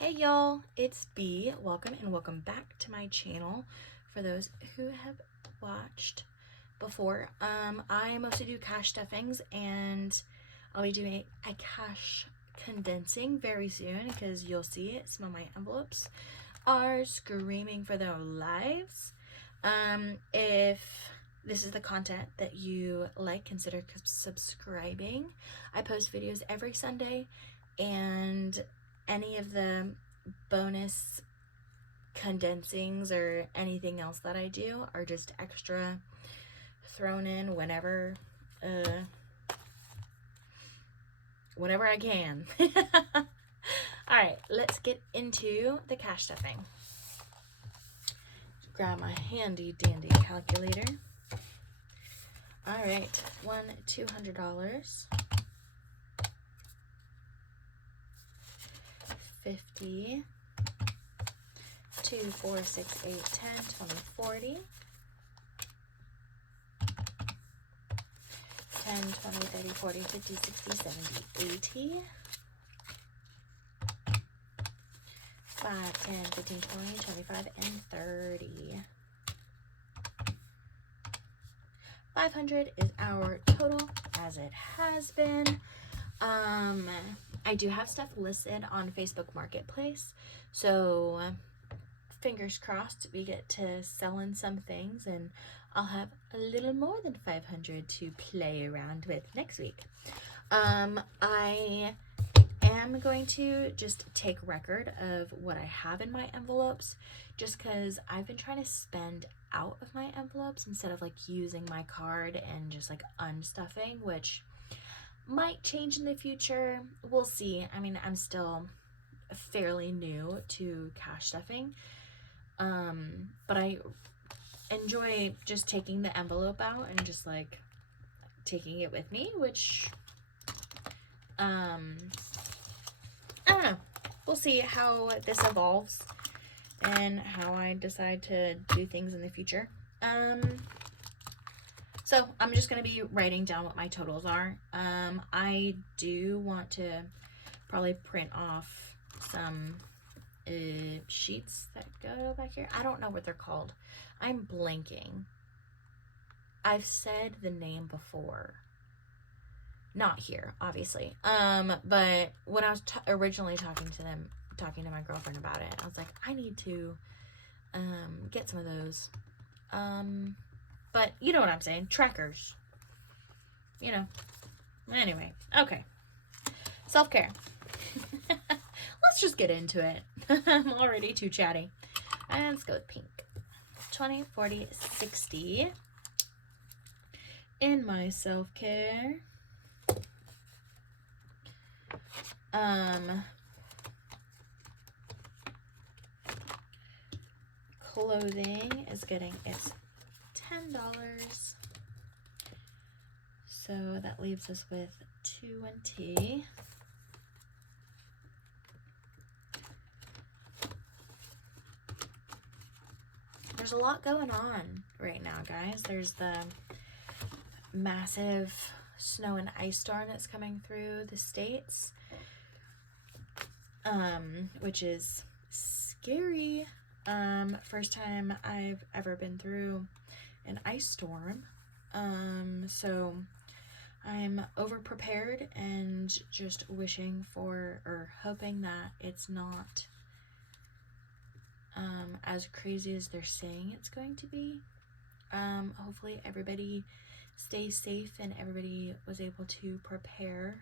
Hey y'all, it's B. Welcome and welcome back to my channel. For those who have watched before, I mostly do cash stuffings, and I'll be doing a cash condensing very soon because you'll see it. Some of my envelopes are screaming for their lives. If this is the content that you like, consider subscribing. I post videos every Sunday, and any of the bonus condensings or anything else that I do are just extra thrown in whenever I can. All right, let's get into the cash stuffing. Grab my handy dandy calculator. All right, $200. 50, 2, 4, 6, 8, 10, 20, 40, 10, 20, 30, 40, 50, 60, 70, 80, 5, 10, 15, 20, 25, and 30. 500 is our total, as it has been. I do have stuff listed on Facebook Marketplace, so fingers crossed we get to selling some things and I'll have a little more than 500 to play around with next week. I am going to just take record of what I have in my envelopes, just because I've been trying to spend out of my envelopes instead of like using my card and just like unstuffing, which might change in the future. We'll see. I mean, I'm still fairly new to cash stuffing, but I enjoy just taking the envelope out and just like taking it with me, which I don't know. We'll see how this evolves and how I decide to do things in the future. So I'm just going to be writing down what my totals are. I do want to probably print off some sheets that go back here. I don't know what they're called. I'm blanking. I've said the name before. Not here, obviously. But when I was originally talking to my girlfriend about it, I was like, I need to get some of those. But you know what I'm saying. Trackers. You know. Anyway. Okay. Self-care. Let's just get into it. I'm already too chatty. And let's go with pink. 20, 40, 60. In my self-care. Clothing is getting its $10. So that leaves us with 20. There's a lot going on right now, guys. There's the massive snow and ice storm that's coming through the states, which is scary. First time I've ever been through an ice storm, so I'm over prepared and just wishing for or hoping that it's not as crazy as they're saying it's going to be. Hopefully everybody stays safe and everybody was able to prepare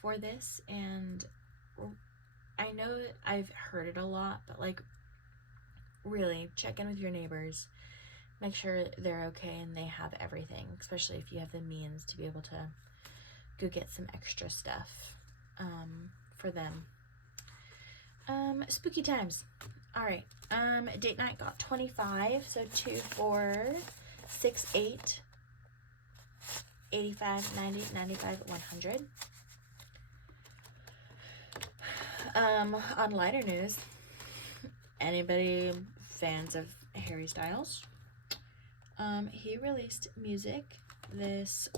for this. And I know I've heard it a lot, but like, really check in with your neighbors, make sure they're okay and they have everything, especially if you have the means to be able to go get some extra stuff for them. Spooky times. All right. Date night got 25, so 2, 4, 6, 8, 85, 90, 95, 100. On lighter news, anybody fans of Harry Styles? He released music this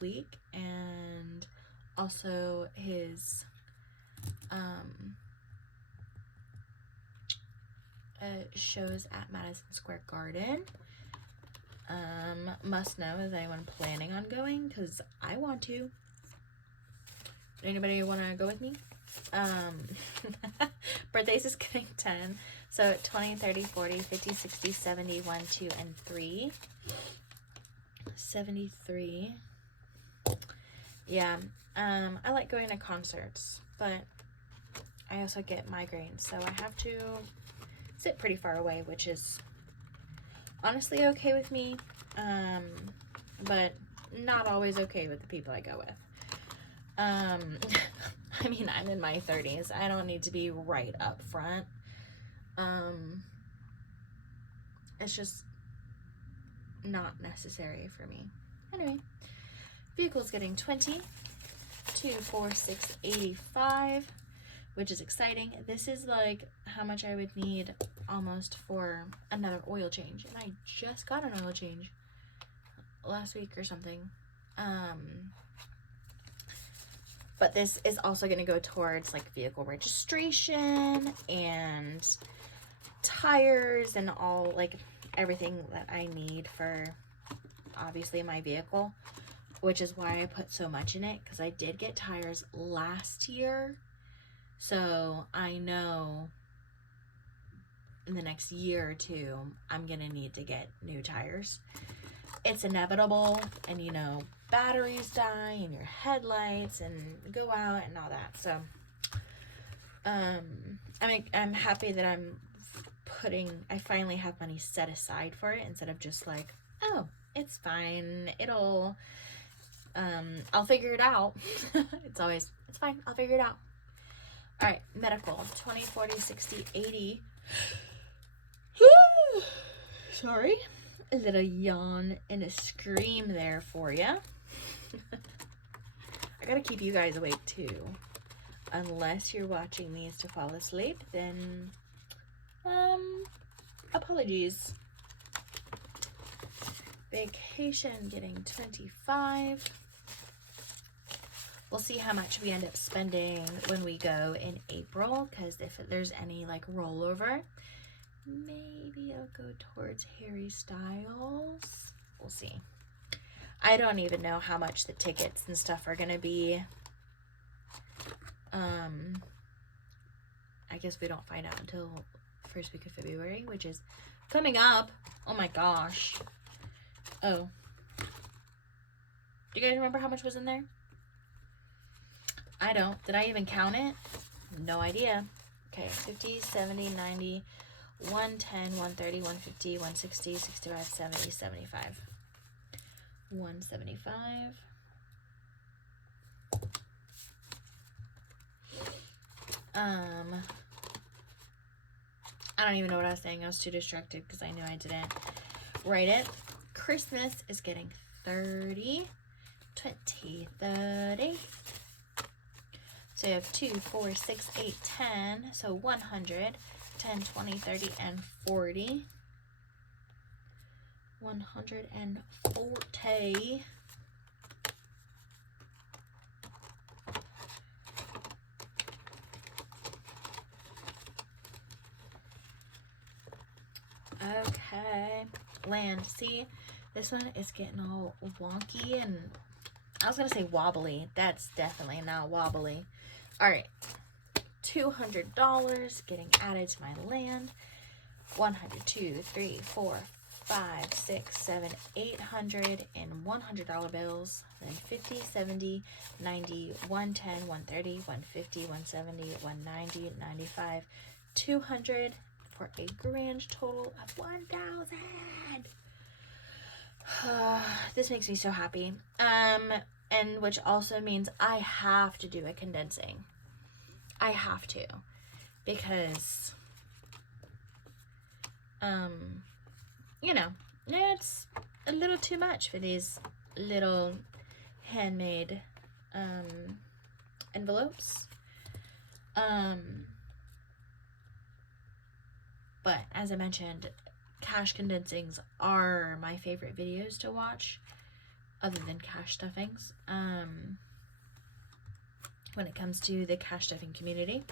week, and also his shows at Madison Square Garden. Must know, is anyone planning on going? Because I want to. Anybody want to go with me? Birthdays is getting 10. So 20, 30, 40, 50, 60, 70, 1, 2, and 3. 73. Yeah. I like going to concerts, but I also get migraines, so I have to sit pretty far away, which is honestly okay with me, but not always okay with the people I go with. I mean, I'm in my 30s. I don't need to be right up front. It's just not necessary for me. Anyway, vehicle's getting 20. 2, 4, 6, 85, which is exciting. This is like how much I would need almost for another oil change, and I just got an oil change last week or something. But this is also going to go towards like vehicle registration and tires and all, like everything that I need for obviously my vehicle, which is why I put so much in it, because I did get tires last year. So I know in the next year or two, I'm going to need to get new tires. It's inevitable, and you know, batteries die and your headlights and go out and all that. So I'm happy that I finally have money set aside for it, instead of just like, oh, it's fine, I'll figure it out. It's fine, I'll figure it out. All right, medical, 20, 40, 60, 80. Sorry, a little yawn and a scream there for you. I gotta keep you guys awake too. Unless you're watching these to fall asleep, then apologies. Vacation getting 25. We'll see how much we end up spending when we go in April, because if there's any like rollover, maybe I'll go towards Harry Styles. We'll see. I don't even know how much the tickets and stuff are gonna be. I guess we don't find out until first week of February, which is coming up. Oh my gosh. Oh. Do you guys remember how much was in there? I don't. Did I even count it? No idea. Okay, 50, 70, 90, 110, 130, 150, 160, 65, 70, 75. 175. I don't even know what I was saying. I was too distracted because I knew I didn't write it. Christmas is getting 30, 20, 30. So you have 2, 4, 6, 8, 10. So 100, 10, 20, 30, and 40. 140. Okay, land. See, this one is getting all wonky, and I was gonna say wobbly. That's definitely not wobbly. All right, $200 getting added to my land. 100, 2, 3, 4, 5, 6, 7, 800 in $100 bills. Then 50, 70, 90, 110, 130, 150, 170, 190, 95, 200 for a grand total of 1,000. This makes me so happy. And which also means I have to do a condensing. I have to, because you know, it's a little too much for these little handmade envelopes. But as I mentioned, cash condensings are my favorite videos to watch, other than cash stuffings. when it comes to the cash stuffing community.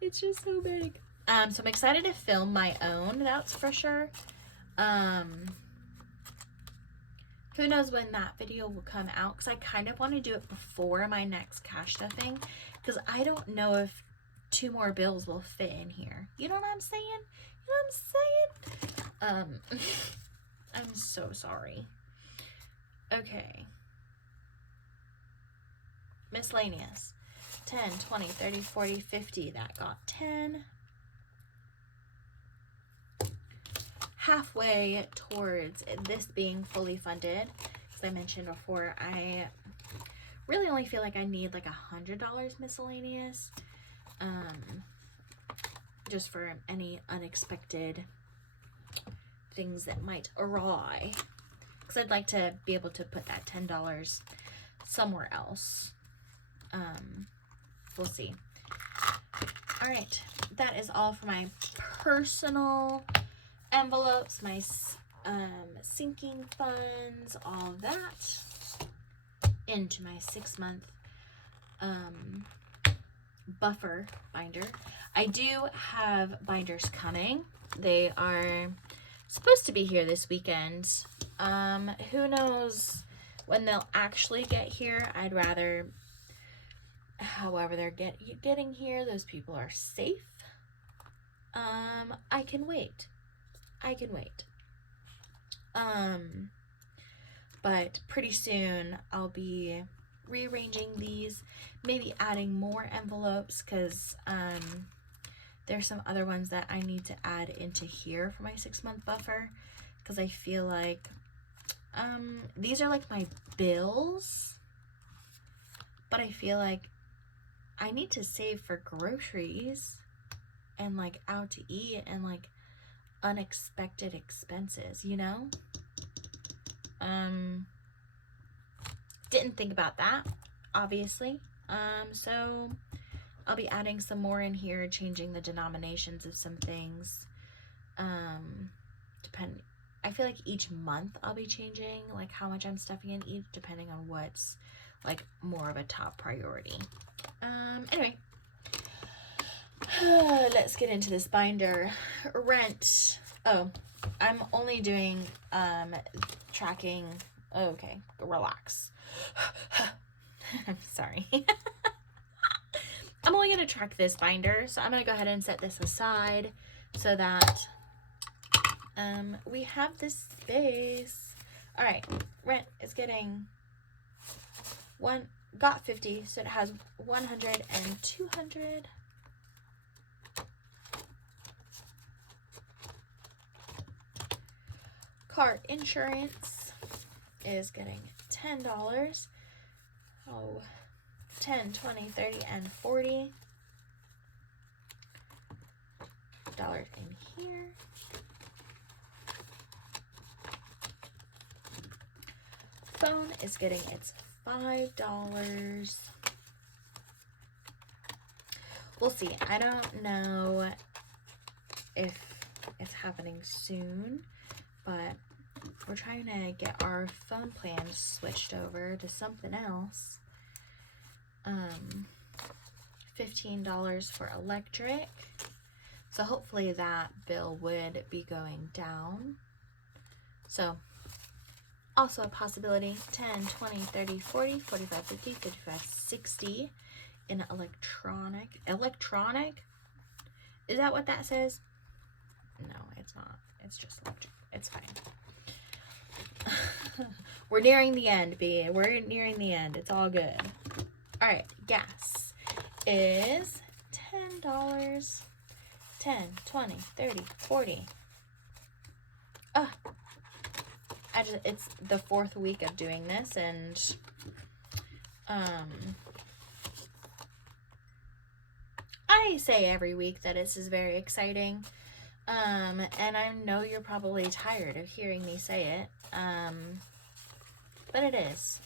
It's just so big. So I'm excited to film my own, that's for sure. Who knows when that video will come out, because I kind of want to do it before my next cash stuffing, because I don't know if 2 more bills will fit in here. You know what I'm saying? You know what I'm saying? I'm so sorry. Okay. Miscellaneous. 10, 20, 30, 40, 50. That got 10. Halfway towards this being fully funded, as I mentioned before, I really only feel like I need like $100 miscellaneous, just for any unexpected things that might arise, because I'd like to be able to put that $10 somewhere else. We'll see. All right, that is all for my personal envelopes, my sinking funds, all that into my 6-month buffer binder. I do have binders coming. They are supposed to be here this weekend. Who knows when they'll actually get here. I'd rather, however they're getting here, those people are safe. I can wait. But pretty soon I'll be rearranging these, maybe adding more envelopes, because there's some other ones that I need to add into here for my 6-month buffer, because I feel like these are like my bills, but I feel like I need to save for groceries and like out to eat and like unexpected expenses, you know? Didn't think about that, obviously. So I'll be adding some more in here, changing the denominations of some things. I feel like each month I'll be changing like how much I'm stuffing in each, depending on what's like more of a top priority. Anyway, let's get into this binder. Rent. Oh, I'm only doing tracking. Okay, relax. I'm sorry. I'm only going to track this binder, so I'm going to go ahead and set this aside so that we have this space. All right, rent is getting got 50, so it has 100 and 200. Car insurance is getting $10. Oh, 10, 20, 30, and $40 in here. Phone is getting its $5. We'll see. I don't know if it's happening soon, but we're trying to get our phone plan switched over to something else. $15 for electric. So hopefully that bill would be going down. So also a possibility, 10, 20, 30, 40, 45, 50, 55, 60 in electronic. Electronic? Is that what that says? No, it's not. It's just electric. It's fine. We're nearing the end, B. We're nearing the end. It's all good. All right, gas is $10. 10, 20, 30, 40. It's the 4th week of doing this, and I say every week that this is very exciting. And I know you're probably tired of hearing me say it. But it is.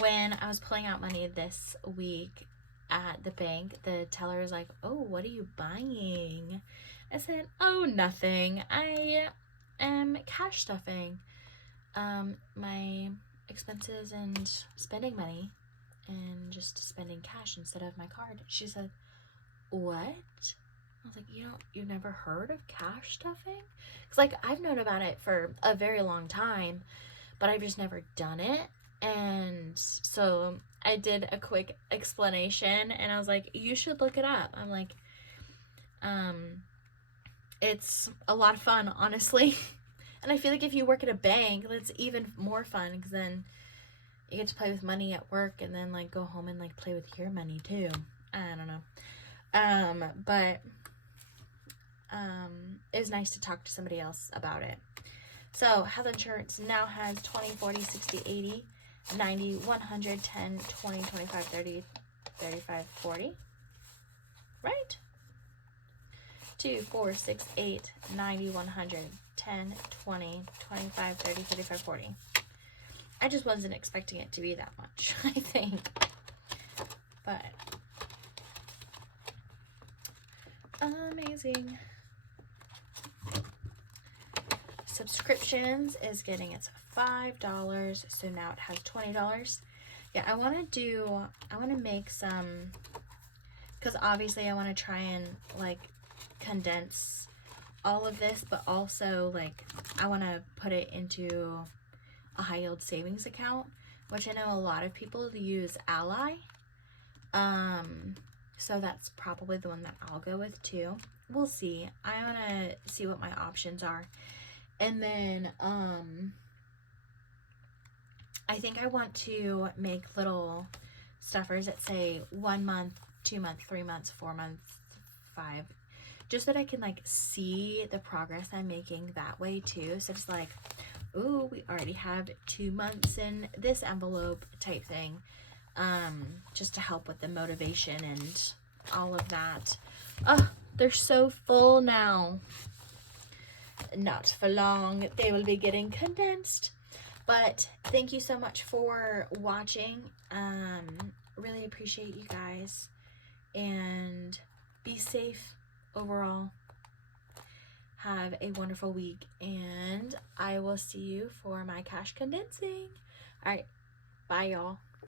When I was pulling out money this week at the bank, the teller was like, "Oh, what are you buying?" I said, "Oh, nothing. I am cash stuffing. My expenses and spending money and just spending cash instead of my card. She said, what? I was like, you've never heard of cash stuffing? Because, like, I've known about it for a very long time, but I've just never done it. And so I did a quick explanation, and I was like, you should look it up. I'm like, it's a lot of fun, honestly. And I feel like if you work at a bank, that's even more fun, because then you get to play with money at work and then, like, go home and, like, play with your money too. I don't know. But it was nice to talk to somebody else about it. So health insurance now has 20, 40, 60, 80, 90, 100, 10, 20, 25, 30, 35, 40. Right? 2, 4, 6, 8, 90, 100, 10, 20, 25, 30, 35, 40. I just wasn't expecting it to be that much, I think. But amazing. Subscriptions is getting its $5, so now it has $20. Yeah, I want to make some, because obviously I want to try and, like, condense all of this, but also, like, I want to put it into a high yield savings account, which I know a lot of people use Ally. So that's probably the one that I'll go with too. We'll see. I want to see what my options are. And then, I think I want to make little stuffers that say 1 month, 2 months, 3 months, 4 months, 5, just so that I can, like, see the progress I'm making that way too. So it's like, ooh, we already have 2 months in this envelope type thing, just to help with the motivation and all of that. Oh, they're so full now. Not for long, they will be getting condensed. But thank you so much for watching. Really appreciate you guys, and be safe overall. Have a wonderful week, and I will see you for my cash condensing. All right, bye y'all.